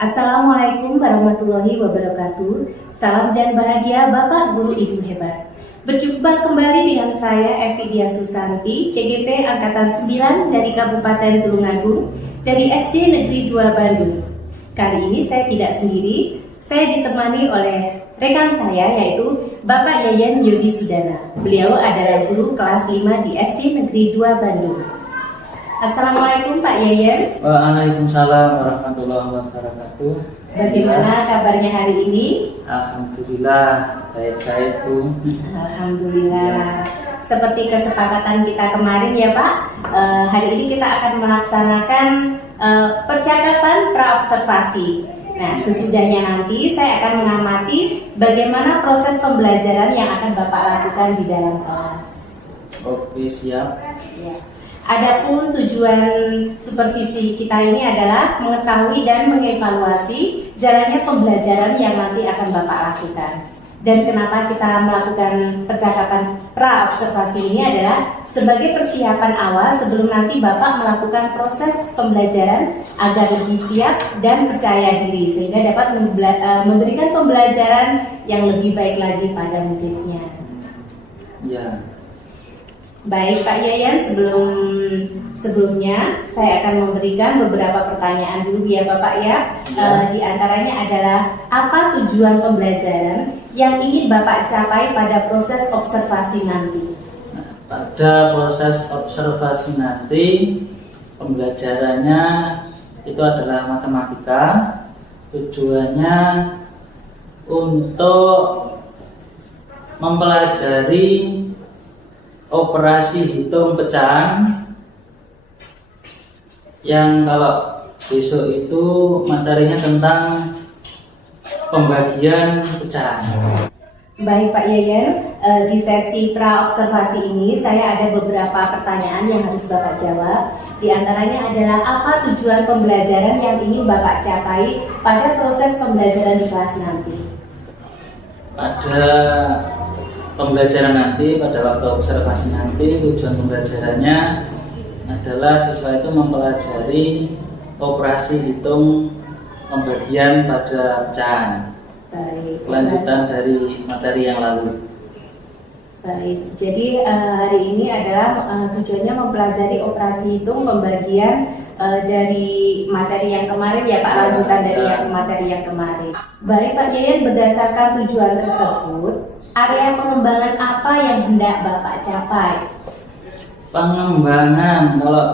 Assalamualaikum warahmatullahi wabarakatuh. Salam dan bahagia Bapak Guru Ibu hebat. Berjumpa kembali dengan saya Evi Dia Susanti, CGP Angkatan 9 dari Kabupaten Tulungagung, dari SD Negeri 2 Bandung. Kali ini saya tidak sendiri, saya ditemani oleh rekan saya yaitu Bapak Yayan Yodi Sudana. Beliau adalah guru kelas 5 di SD Negeri 2 Bandung. Assalamualaikum Pak Yayan. Waalaikumsalam warahmatullahi wabarakatuh. Bagaimana kabarnya hari ini? Alhamdulillah baik-baik Bu. Alhamdulillah. Seperti kesepakatan kita kemarin ya Pak, hari ini kita akan melaksanakan percakapan praobservasi. Nah, sesudahnya nanti saya akan mengamati bagaimana proses pembelajaran yang akan Bapak lakukan di dalam kelas. Oke, siap. Ya. Adapun tujuan supervisi kita ini adalah mengetahui dan mengevaluasi jalannya pembelajaran yang nanti akan Bapak lakukan. Dan kenapa kita melakukan percakapan praobservasi ini adalah sebagai persiapan awal sebelum nanti Bapak melakukan proses pembelajaran agar lebih siap dan percaya diri sehingga dapat memberikan pembelajaran yang lebih baik lagi pada muridnya. Ya. Baik Pak Yayan, sebelumnya saya akan memberikan beberapa pertanyaan dulu ya Bapak ya. Di antaranya adalah apa tujuan pembelajaran yang ingin Bapak capai pada proses observasi nanti? Nah, pada proses observasi nanti pembelajarannya itu adalah matematika. Tujuannya untuk mempelajari operasi hitung pecahan yang kalau besok itu materinya tentang pembagian pecahan. Baik Pak Yayan, di sesi praobservasi ini saya ada beberapa pertanyaan yang harus Bapak jawab. Di antaranya adalah apa tujuan pembelajaran yang ingin Bapak capai pada proses pembelajaran di kelas nanti? Pada pembelajaran nanti, pada waktu observasi nanti, tujuan pembelajarannya adalah siswa itu mempelajari operasi hitung pembagian pada pecahan. Baik. Kelanjutan dari materi yang lalu. Baik, jadi hari ini adalah tujuannya mempelajari operasi hitung pembagian dari materi yang kemarin ya Pak, lanjutan dari materi yang kemarin. Baik Pak Yayan, berdasarkan tujuan tersebut, area pengembangan apa yang hendak Bapak capai? Pengembangan, kalau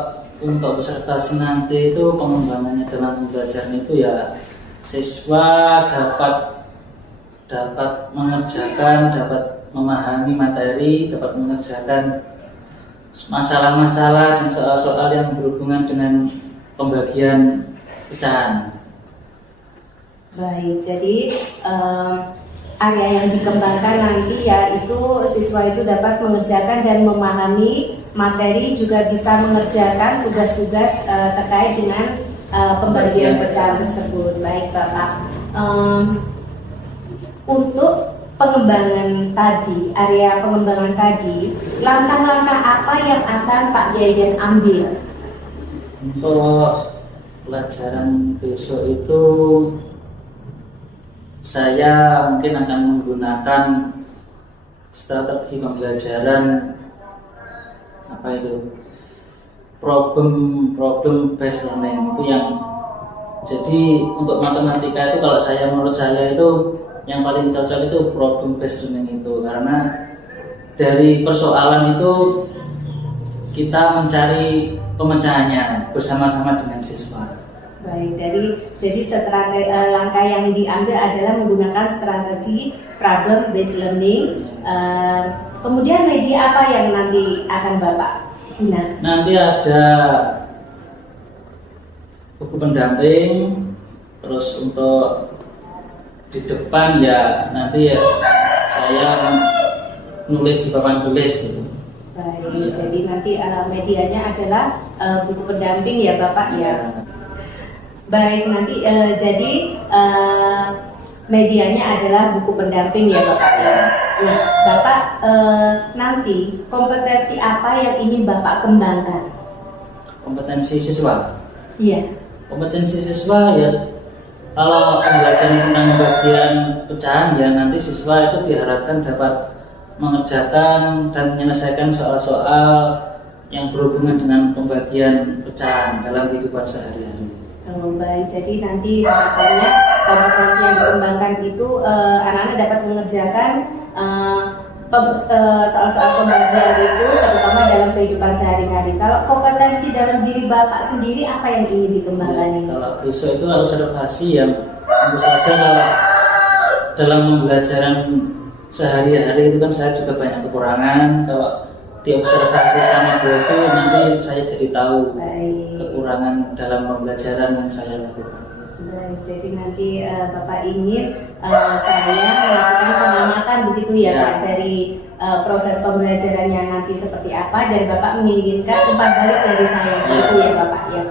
untuk observasi nanti itu pengembangannya dalam pembelajaran itu ya siswa dapat mengerjakan, dapat memahami materi, dapat mengerjakan masalah-masalah dan soal-soal yang berhubungan dengan pembagian pecahan. Baik, jadi area yang dikembangkan nanti yaitu siswa itu dapat mengerjakan dan memahami materi, juga bisa mengerjakan tugas-tugas terkait dengan pembagian pecahan tersebut. Baik Bapak, untuk pengembangan tadi, area pengembangan tadi, langkah-langkah apa yang akan Pak Yayan ambil? Untuk pelajaran besok itu saya mungkin akan menggunakan strategi pembelajaran problem based learning. Itu yang jadi untuk matematika itu kalau menurut saya itu yang paling cocok itu problem based learning itu, karena dari persoalan itu kita mencari pemecahannya bersama-sama dengan siswa. Baik, jadi strategi langkah yang diambil adalah menggunakan strategi problem based learning. Kemudian media apa yang nanti akan Bapak gunakan? Nanti ada buku pendamping, terus untuk di depan ya nanti ya saya nulis di papan tulis gitu. Baik, jadi nanti medianya adalah buku pendamping ya Bapak ya. Baik, nanti jadi medianya adalah buku pendamping ya Bapak ya. Nah, Bapak nanti kompetensi apa yang ingin Bapak kembangkan? Kompetensi siswa. Iya. Kompetensi siswa ya Kalau pembelajaran tentang pembagian pecahan ya nanti siswa itu diharapkan dapat mengerjakan dan menyelesaikan soal-soal yang berhubungan dengan pembagian pecahan dalam kehidupan sehari-hari. Oh, baik, jadi nanti harapannya proses yang dikembangkan itu anak-anak dapat mengerjakan soal-soal pembagian itu terutama dalam kehidupan sehari-hari. Kalau kompetensi dalam diri Bapak sendiri apa yang ingin dikembangkan ini? Kalau besok itu observasi yang tentu saja kalau dalam pembelajaran sehari-hari itu kan saya juga banyak kekurangan. Kalau diobservasi sama Bu Evi nanti saya jadi tahu kekurangan dalam pembelajaran yang saya lakukan. Baik, jadi nanti Bapak ingin saya melakukan pengamatan begitu ya Pak dari proses pembelajarannya nanti seperti apa dan Bapak menginginkan umpan balik dari saya begitu ya Bapak ya.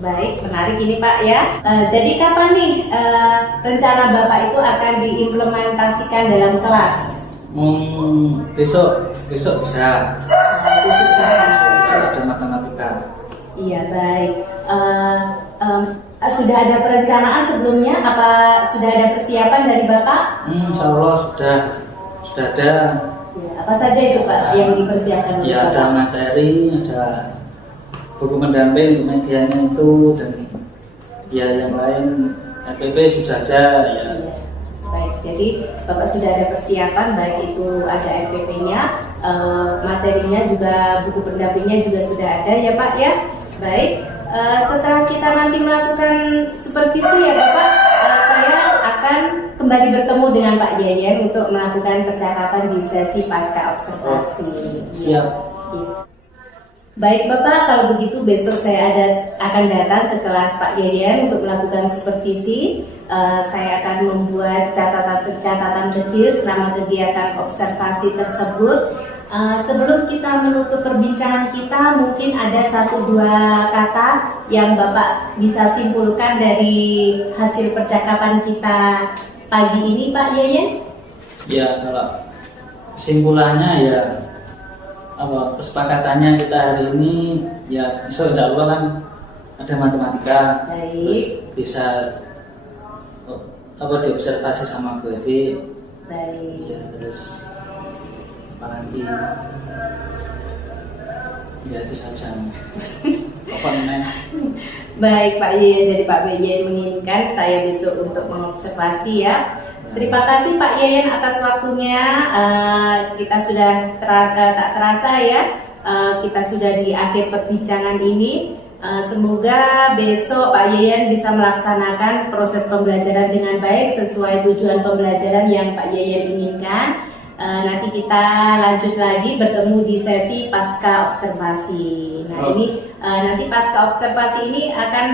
Baik, menarik ini Pak ya. Jadi kapan nih rencana Bapak itu akan diimplementasikan dalam kelas? Besok bisa. Besok Ada matematika. Iya baik. Sudah ada perencanaan sebelumnya? Apa sudah ada persiapan dari Bapak? Insya Allah sudah ada. Ya, apa saja itu Pak yang dipersiapkan? Ya ada materi, ada buku pendamping untuk medianya itu dan ya yang lain RPP sudah ada ya. Iya. Baik, jadi Bapak sudah ada persiapan baik itu ada RPP-nya, materinya juga buku pendampingnya juga sudah ada ya Pak ya. Baik. Setelah kita nanti melakukan supervisi ya Bapak, saya akan kembali bertemu dengan Pak Yayan untuk melakukan percakapan di sesi pasca observasi. Siap. Ya. Baik Bapak, kalau begitu besok saya akan datang ke kelas Pak Yayan untuk melakukan supervisi. Saya akan membuat catatan kecil selama kegiatan observasi tersebut. Sebelum kita menutup perbincangan kita, mungkin ada 1-2 kata yang Bapak bisa simpulkan dari hasil percakapan kita pagi ini, Pak Yayan? Ya, kalau kesimpulannya ya kesepakatannya kita hari ini ya besok insya Allah kan ada matematika. Baik. Terus bisa diobservasi sama Bu Evi. Baik. Ya, terus apalagi ya itu saja. Baik Pak Yayan, jadi Pak Yayan menginginkan saya besok untuk mengobservasi ya. Terima kasih Pak Yayan atas waktunya. Kita sudah tak terasa ya. Kita sudah di akhir perbincangan ini. Semoga besok Pak Yayan bisa melaksanakan proses pembelajaran dengan baik sesuai tujuan pembelajaran yang Pak Yayan inginkan. Nanti kita lanjut lagi bertemu di sesi pasca observasi. Nah ini nanti pasca observasi ini akan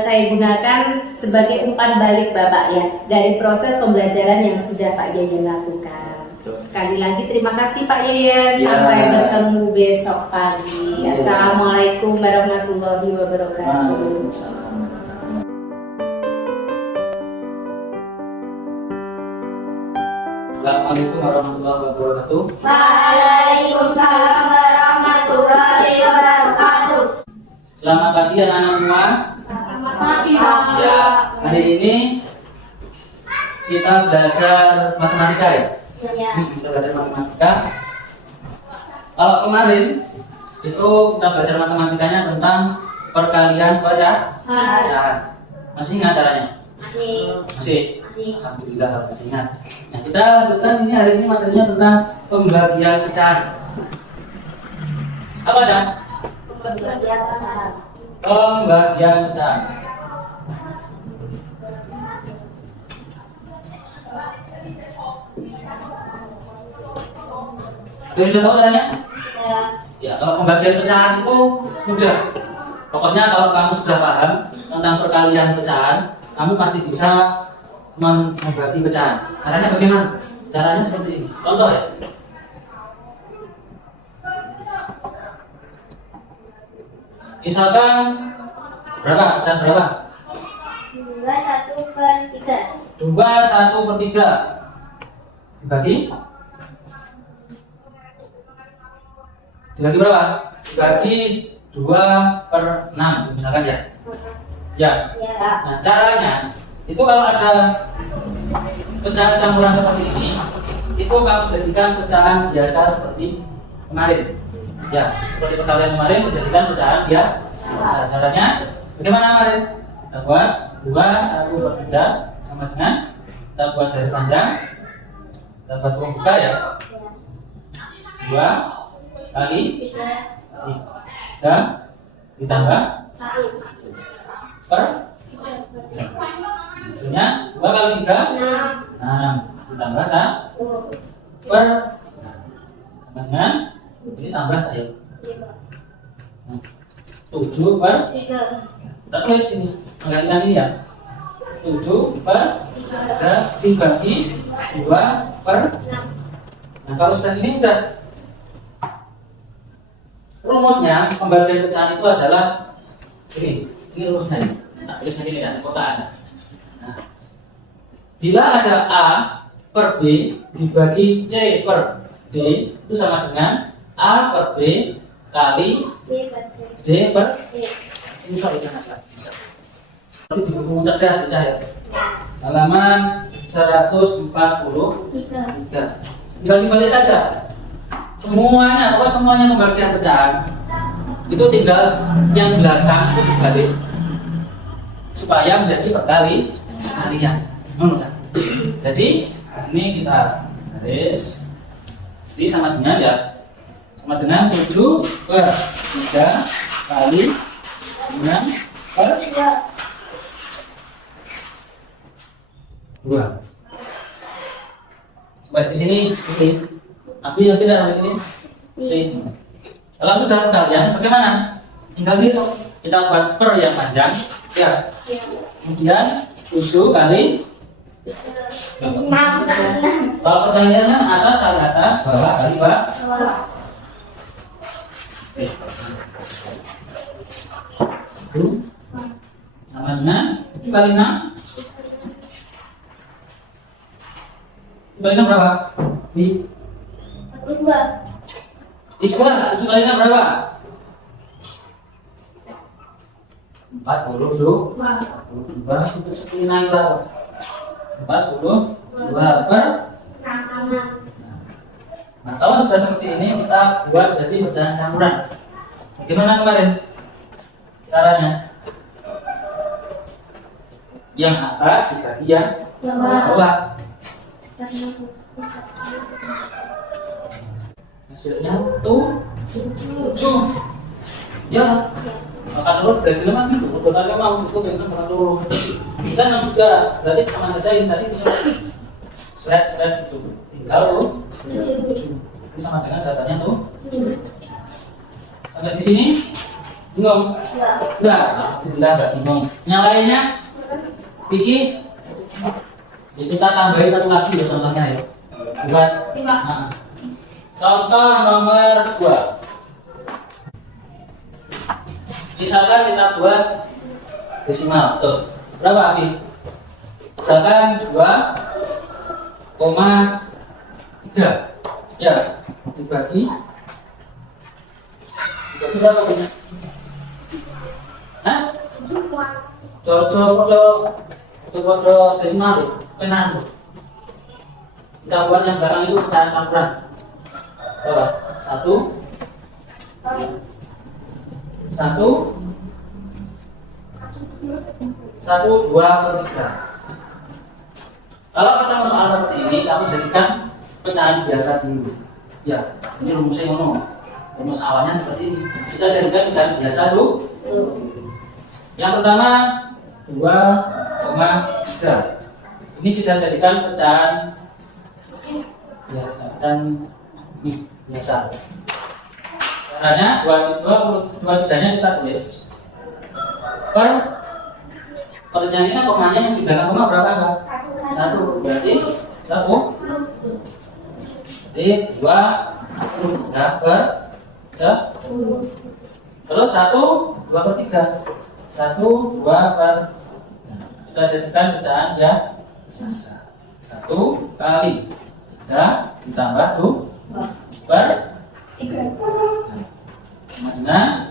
saya gunakan sebagai umpan balik Bapak ya dari proses pembelajaran yang sudah Pak Yayan lakukan. Sekali lagi terima kasih Pak Yayan. Sampai bertemu besok pagi. Assalamualaikum warahmatullahi wabarakatuh. Assalamualaikum warahmatullahi wabarakatuh. Waalaikumsalam warahmatullahi wabarakatuh. Selamat pagi anak-anak semua. Selamat pagi Pak. Ya, hari ini kita belajar matematika ya. Ya. Kita belajar matematika. Kalau kemarin itu kita belajar matematikanya tentang perkalian pecahan. Masih ingat caranya? Masih. Alhamdulillah masih ingat. Nah, kita lanjutkan ini hari ini materinya tentang pembagian pecahan. Apa aja? Pembagian pecahan. Sudah tahu caranya? Ya, kalau pembagian pecahan itu mudah. Pokoknya kalau kamu sudah paham tentang perkalian pecahan, kamu pasti bisa membagi pecahan. Caranya bagaimana? Caranya seperti ini. Contoh ya. Misalkan berapa? Pecahan berapa? 2/1/3. 2/1/3 dibagi berapa? Dibagi 2/6 misalkan ya. Ya. Ya. Nah, caranya itu kalau ada pecahan campuran seperti ini, itu kamu jadikan pecahan biasa seperti kemarin. Ya, seperti perkalian kemarin, dijadikan pecahan biasa. Caranya bagaimana kemarin? Kita buat 2/1/3 sama dengan kita buat garis panjang, kita buat ruang buka ya. 2 kali 3 ditambah 1. per hasilnya 2 kali 3 6. 6 ditambah 1 per sama dengan ini tambah ayo 7 per 3. kita tulis ini menggantikan ini ya 7 per 3 dibagi 2 per 6. nah kalau sudah ini udah rumusnya pembagian pecahan itu adalah ini rumusnya nah, tulisnya ini kan kotaan. Nah, bila ada A per B dibagi C per D itu sama dengan A per B kali D per ini soal tapi di buku cerdas ya halaman 143 tinggal dibalik saja semuanya kalau semuanya pembagian pecahan itu tinggal yang belakang itu dibalik supaya menjadi perkalian. Jadi ini kita garis ini sama dengan ya sama dengan 7 per 3 kali 6 per 2. Baik di sini seperti tapi yang tidak sampai sini. Kalau sudah perkalian bagaimana? Tinggal kita buat per yang panjang ya. Kemudian 7 kali 6. kalau perkalian kan atas kali atas bawah kali bawah. Sama dengan 7 kali 6. 7 kali 6 berapa? Di sekolah 7 kali 6 berapa? 42 itu seperti naik lah 42 per nah kalau sudah seperti ini kita buat jadi pecahan campuran bagaimana kemarin caranya yang atas dibagi yang bawah hasilnya tuh 7 ya maka telur dari lemak itu sebenarnya mau itu memang makan telur kita yang juga berarti sama saja ini tadi bisa set itu tinggal tuh 7 ini sama dengan jawabannya tuh sampai di sini bingung enggak alhamdulillah enggak bingung yang lainnya Vicky kita tambahin satu lagi ya contohnya ya buat nah. Contoh nomor 2 misalkan kita buat desimal tuh berapa Abi? Misalkan 2,3 ya dibagi berapa ini? Hah? Coba desimal deh penahan tuh kita buat yang belakang itu pecahan campuran berapa? 1 2 per 3 kalau ketemu soal seperti ini kamu jadikan pecahan biasa dulu ya ini rumusnya rumus awalnya seperti ini kita jadikan pecahan biasa dulu yang pertama 2,3 ini kita jadikan pecahan ya pecahan biasa caranya 2,3 nya kita tulis per yang ini komanya yang di belakang koma berapa Kak? 1 berarti 1 jadi 2 per 10 terus 1 2 per 3 1 2 per kita jadikan pecahan ya 1 kali 3 ditambah 2 per 3 sama dengan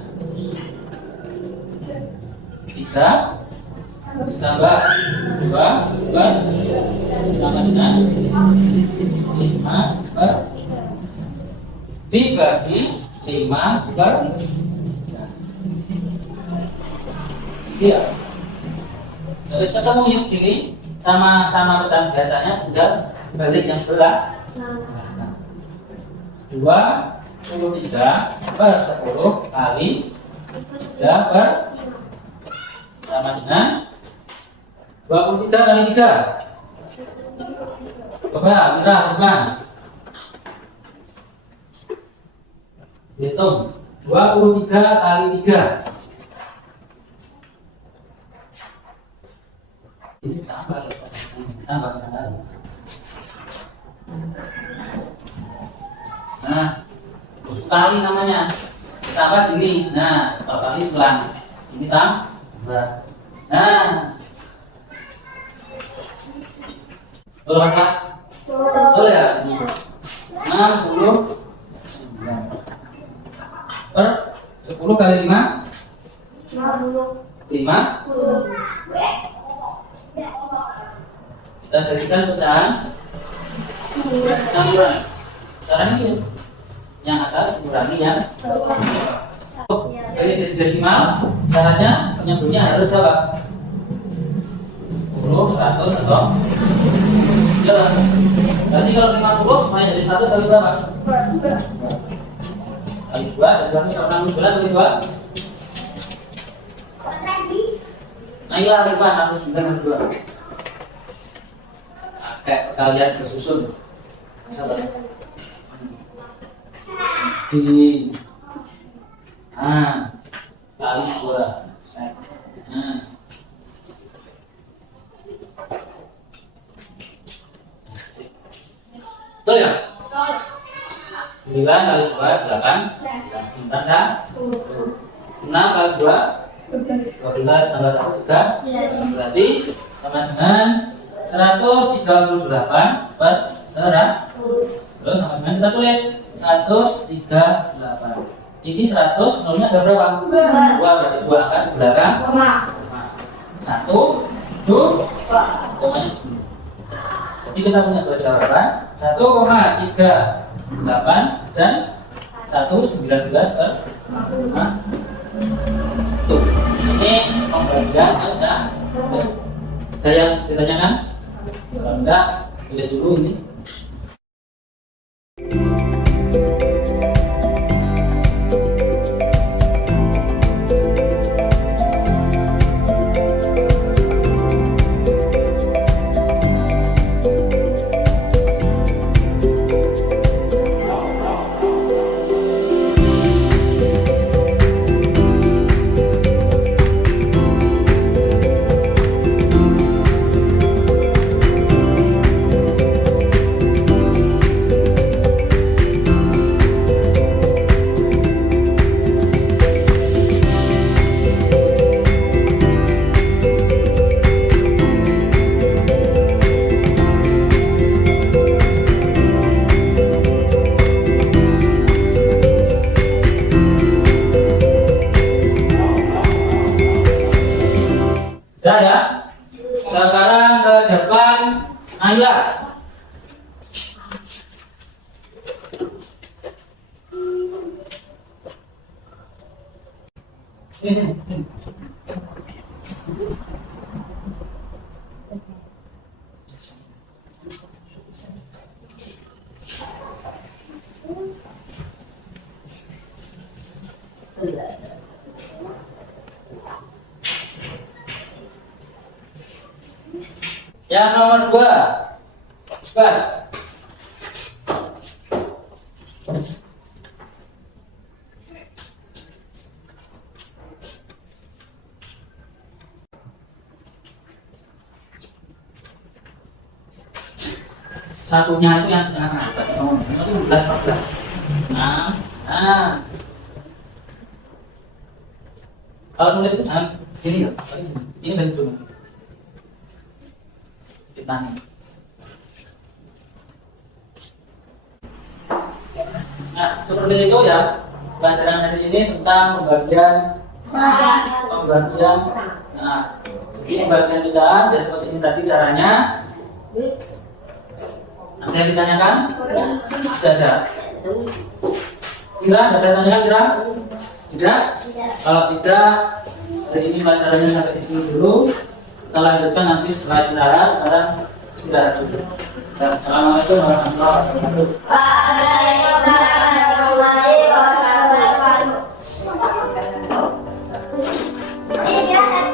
3 5 per dibagi 5 per 3. Iya. Terus ketemu yuk ini sama pecahan biasanya tinggal balik yang sebelah. 23 per 10 kali 3 per sama dengan 23 kali 3. Coba kita teman hitung 23 kali 3. Ini sama tambah. Nah, kali namanya ditambah gini. Nah, kalau kali sebelah ini tambah. Nah, betul kan? Betul ya? 6, 10, 9 per 10 kali 5 5. Kita jadikan pecahan 6. Caranya gitu, yang atas kurangi yang dari desimal. Caranya penyebutnya harus berapa? 10, 100 atau ya. Berarti kalau 50 semuanya jadi 100 kali berapa? Kali 2, jadi kalau 60 bulan kali 2. Nah iya, lupa 69 kali 2. Kayak perkalian bersusun. Sabar. Di kali 2. Betul ya? 9 kali 2 8. Simpan sah. 6 kali 2 12 tambah 1 3. Berarti sama dengan 138 per 100. Terus sama dengan kita tulis 138. Ini 100 nolnya ada berapa? 2, berarti 2 angka di belakang 1, 2, komanya 10. Jadi kita punya dua jawaban 1,38 dan 1,19 per 5. Tuh, ini pembagian saja. Ada yang ditanyakan? Kalau enggak, tulis dulu ini. Udah ya. Sekarang ke depan Ayah. Sini. Yang nomor 2, cepat. Satunya itu yang setengah-setengah, berarti nomor 12 14. Nah. Kalau nulis itu jangan gini ya, ini dari dulu. Ditanya. Nah, seperti itu ya pelajaran hari ini tentang pembagian. Nah, jadi pembagian pecahan ya seperti ini tadi caranya. Ada yang ditanyakan? Tidak ada. Kira, ada yang ditanyakan Kira? Tidak? Kalau tidak, hari ini pelajarannya sampai di sini dulu. Kita lanjutkan nanti setelah istirahat. Sekarang istirahat dulu. Assalamualaikum warahmatullahi wabarakatuh. Waalaikumsalam warahmatullahi wabarakatuh. Istirahat.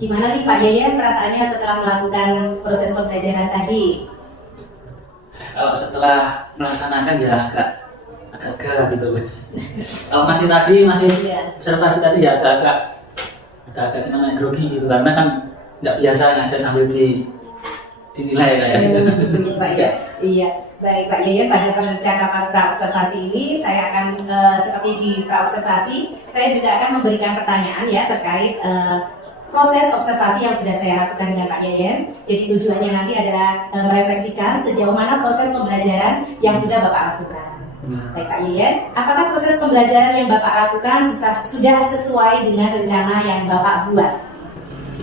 Gimana nih Pak Yayan perasaannya setelah melakukan proses pembelajaran tadi? Kalau setelah melaksanakan ya agak gagah gitu. Kalau masih observasi tadi ya agak gimana grogi gitu karena kan nggak biasa ngajar sambil dinilai kayak gitu. Pak ya. Iya. Baik Pak Yayan, pada percakapan praobservasi ini saya akan seperti di praobservasi saya juga akan memberikan pertanyaan ya terkait proses observasi yang sudah saya lakukan dengan Pak Yayan. Jadi tujuannya nanti adalah merefleksikan sejauh mana proses pembelajaran yang sudah Bapak lakukan. Baik Pak Yayan, apakah proses pembelajaran yang Bapak lakukan sudah sesuai dengan rencana yang Bapak buat?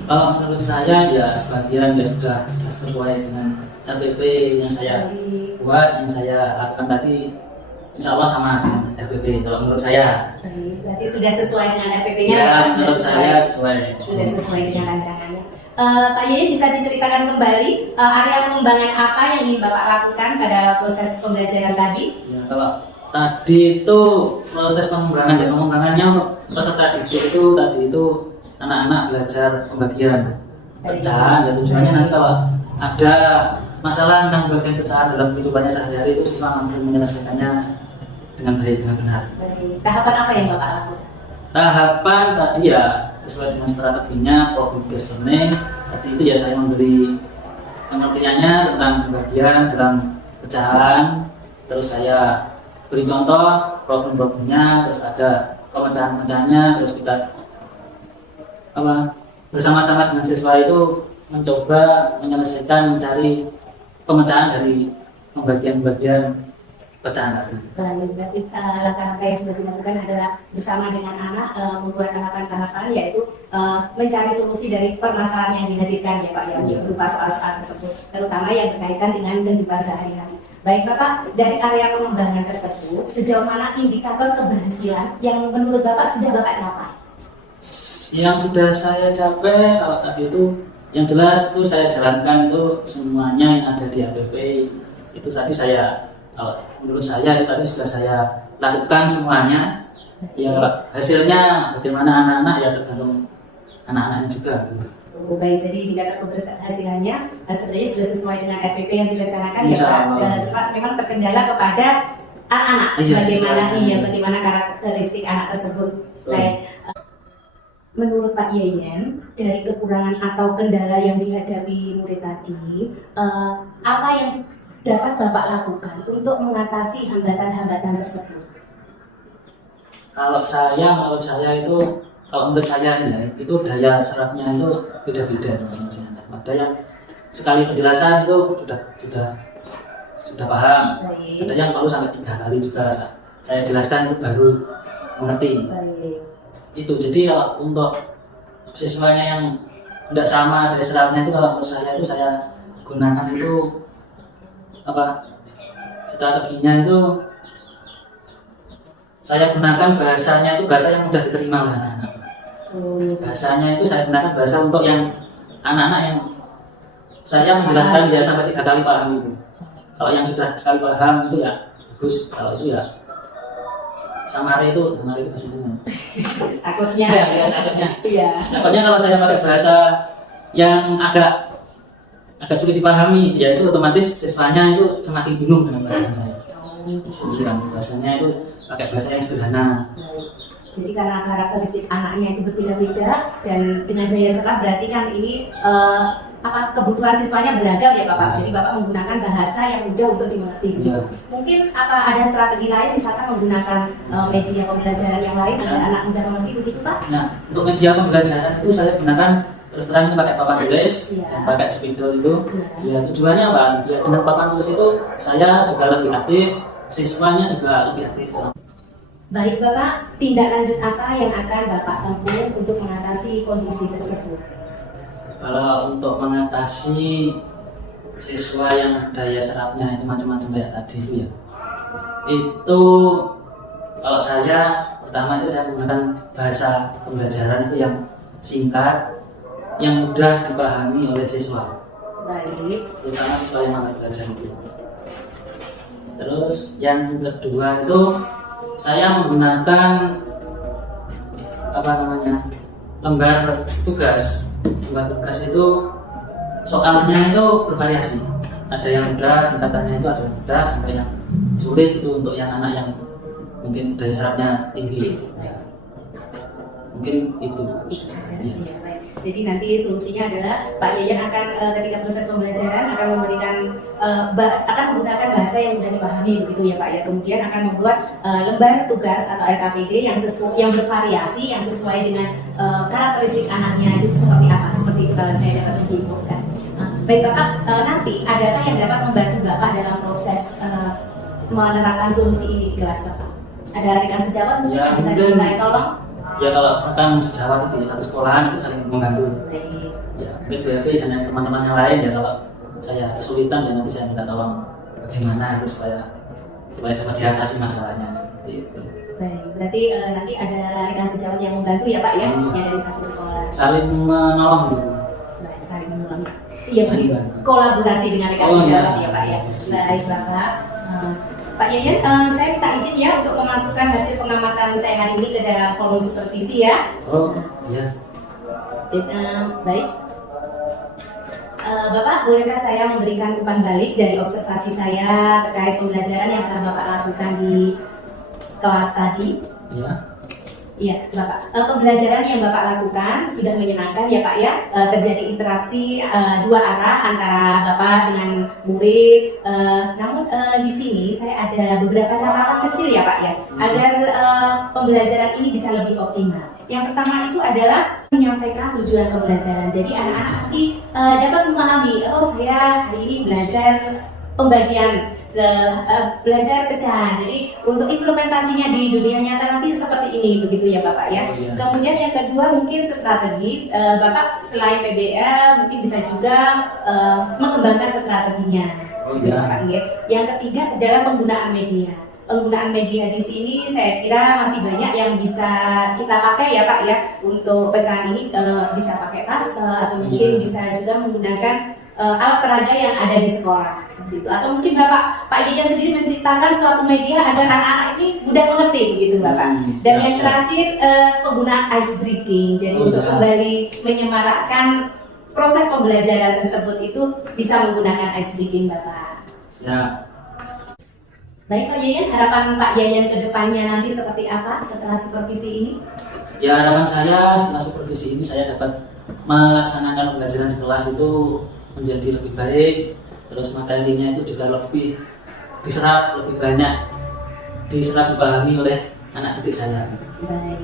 Kalau menurut saya ya sebagian ya sudah sesuai dengan RPP yang saya buat, yang saya lakukan tadi. Insya Allah sama dengan RPP kalau menurut saya. Berarti sudah sesuai dengan RPP-nya? Ya, menurut saya sesuai. Sudah sesuai dengan rancangannya. Pak Yayan bisa diceritakan kembali area pengembangan apa yang ingin Bapak lakukan pada proses pembelajaran tadi? Ya, kalau tadi itu proses pengembangannya untuk peserta didik itu tadi itu anak-anak belajar pembagian pecahan. Ya, tujuannya nanti kalau ada masalah tentang pembagian pecahan dalam kehidupannya sehari-hari itu siswa mampu menyelesaikannya dengan baik, dengan benar. Baik. Tahapan apa yang Bapak lakukan? Tahapan tadi ya sesuai dengan strateginya problem based learning. Tadi itu ya saya memberi pengertiannya tentang pembagian dalam pecahan. Terus saya beri contoh problem-problemnya, terus ada pemecahan-pemecahannya, terus kita bersama-sama dengan siswa itu mencoba menyelesaikan mencari pemecahan dari pembagian-pembagian pecahan tadi. Baik, berarti langkah-langkah yang sudah dilakukan adalah bersama dengan anak membuat tahapan-tahapan yaitu mencari solusi dari permasalahan yang dihadirkan ya Pak ya, berupa soal-soal tersebut, terutama yang berkaitan dengan kehidupan sehari-hari. Baik Bapak, dari area pengembangan tersebut sejauh mana indikator keberhasilan yang menurut Bapak sudah Bapak capai? Yang sudah saya capai kalau tadi itu yang jelas itu saya jalankan itu semuanya yang ada di APP itu tadi saya, kalau menurut saya itu tadi sudah saya lakukan semuanya. Ya hasilnya bagaimana anak-anak ya tergantung anak-anaknya juga. Baik, jadi indikator keberhasilannya sebenarnya sudah sesuai dengan RPP yang direncanakan ya Pak. Cuma memang terkendala kepada anak-anak, bagaimana karakteristik anak tersebut. Baik. Menurut Pak Yayan, dari kekurangan atau kendala yang dihadapi murid tadi, apa yang dapat Bapak lakukan untuk mengatasi hambatan-hambatan tersebut? Menurut saya itu, kalau menurut saya ya, itu daya serapnya itu beda-beda masing-masing anak. Ada yang sekali penjelasan itu sudah paham, ada yang perlu sampai 3 kali juga saya jelaskan itu baru mengerti. Itu jadi kalau untuk siswanya yang tidak sama daya serapnya itu kalau menurut saya itu saya gunakan itu strateginya itu saya gunakan bahasanya itu bahasa yang mudah diterima oleh anak-anak. Bahasanya itu saya gunakan bahasa untuk yang anak-anak yang saya menjelaskan dia sampai 3 kali paham itu. Kalau yang sudah sekali paham itu ya bagus, kalau itu ya samari itu maksudnya takutnya takutnya kalau saya pakai bahasa yang agak sulit dipahami ya itu otomatis siswanya itu semakin bingung dengan bahasa saya. Jadi bahasanya itu pakai bahasa yang sederhana. Jadi karena karakteristik anaknya itu berbeda-beda dan dengan daya serap berarti kan ini kebutuhan siswanya beragam ya Bapak. Jadi Bapak menggunakan bahasa yang mudah untuk dimengerti. Mungkin ada strategi lain misalkan menggunakan media pembelajaran yang lain agar anak mudah mengerti begitu Pak? Nah, untuk media pembelajaran itu saya gunakan terus terang ini pakai papan tulis, pakai spidol itu. Ya tujuannya apa? Ya dengan papan tulis itu saya juga lebih aktif, siswanya juga lebih aktif. Baik Bapak, tindak lanjut apa yang akan Bapak tempuh untuk mengatasi kondisi tersebut? Kalau untuk mengatasi siswa yang daya serapnya itu macam-macam kayak tadi itu ya, itu kalau saya pertama itu saya menggunakan bahasa pembelajaran itu yang singkat, yang mudah dipahami oleh siswa, Baik. terutama siswa yang mana belajar itu. Terus yang kedua itu saya menggunakan lembar tugas. Lembar tugas itu soalnya itu bervariasi. Ada yang mudah, tingkatannya itu ada yang mudah sampai yang sulit itu untuk yang anak yang mungkin daya serapnya tinggi. Ya. Mungkin itu. Ya. Baik. Jadi nanti solusinya adalah Pak Yayan akan ketika proses pembelajaran akan memberikan akan menggunakan bahasa yang mudah dipahami begitu ya Pak ya. Kemudian akan membuat lembar tugas atau LKPD yang bervariasi yang sesuai dengan karakteristik anaknya itu seperti apa. Seperti itu kalau saya dapat menyimpulkan. Baik Bapak, nanti adakah yang dapat membantu Bapak dalam proses menerapkan solusi ini di kelas Bapak? Ada rekan sejawat mungkin yang bisa dimulai tolong? Ya kalau rekan sejawat itu ya, satu sekolahan itu saling membantu. Baik. Ya mungkin BFV dan teman-teman yang lain ya, kalau saya kesulitan ya nanti saya minta tolong bagaimana itu supaya dapat diatasi masalahnya seperti itu. Baik, berarti nanti ada rekan sejawat yang membantu ya Pak ya, yang dari satu sekolah. Saling menolong gitu. Baik, saling menolong. Iya, kolaborasi dengan rekan sejawat ya Pak ya. Baik Bapak. Pak Yayan, saya minta izin ya untuk memasukkan hasil pengamatan saya hari ini ke dalam kolom supervisi ya. Oh, iya. Baik. Bapak, bolehkah saya memberikan umpan balik dari observasi saya terkait pembelajaran yang telah Bapak lakukan di kelas tadi? Iya. Iya, Bapak. Pembelajaran yang Bapak lakukan sudah menyenangkan ya Pak ya. Terjadi interaksi dua arah antara Bapak dengan murid. Namun di sini saya ada beberapa catatan kecil ya Pak ya, agar pembelajaran ini bisa lebih optimal. Yang pertama itu adalah menyampaikan tujuan pembelajaran. Jadi anak-anak nanti dapat memahami, oh saya hari ini belajar pembagian, belajar pecahan. Jadi untuk implementasinya di dunia nyata nanti seperti ini, begitu ya Bapak ya. Iya. Kemudian yang kedua mungkin strategi, Bapak selain PBL mungkin bisa juga mengembangkan strateginya. Oh, Gitu, iya. Pak, ya. Yang ketiga adalah penggunaan media. Penggunaan media di sini saya kira masih banyak yang bisa kita pakai ya Pak ya. Untuk pecahan ini bisa pakai puzzle atau mungkin Iya. bisa juga menggunakan alat peraga yang ada di sekolah seperti itu. Atau mungkin Pak Yayan sendiri menciptakan suatu media agar anak-anak ini mudah mengerti gitu Bapak. Dan yang terakhir penggunaan ice breaking. Jadi untuk kembali menyemarakkan proses pembelajaran tersebut itu bisa menggunakan ice breaking Bapak. Ya. Baik Pak Yayan, harapan Pak Yayan ke depannya nanti seperti apa setelah supervisi ini? Ya harapan saya setelah supervisi ini saya dapat melaksanakan pembelajaran di kelas itu menjadi lebih baik, terus materinya itu juga lebih diserap, lebih banyak diserap, dipahami oleh anak didik saya. Baik,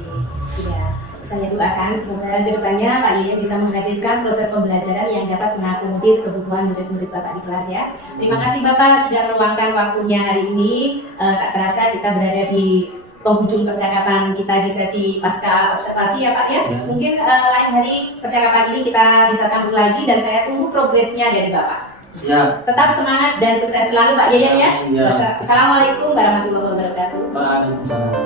ya. Saya doakan semoga kedepannya Pak Yayan bisa menghadirkan proses pembelajaran yang dapat mengakomodir kebutuhan murid-murid Bapak di kelas ya. Terima kasih Bapak sudah meluangkan waktunya hari ini. Tak terasa kita berada di penghujung percakapan kita di sesi pasca observasi ya Pak ya. Mungkin lain hari percakapan ini kita bisa sambung lagi dan saya tunggu progresnya dari Bapak. Ya. Tetap semangat dan sukses selalu Pak Yayan ya. Ya. Assalamualaikum warahmatullahi wabarakatuh. Waalaikumsalam.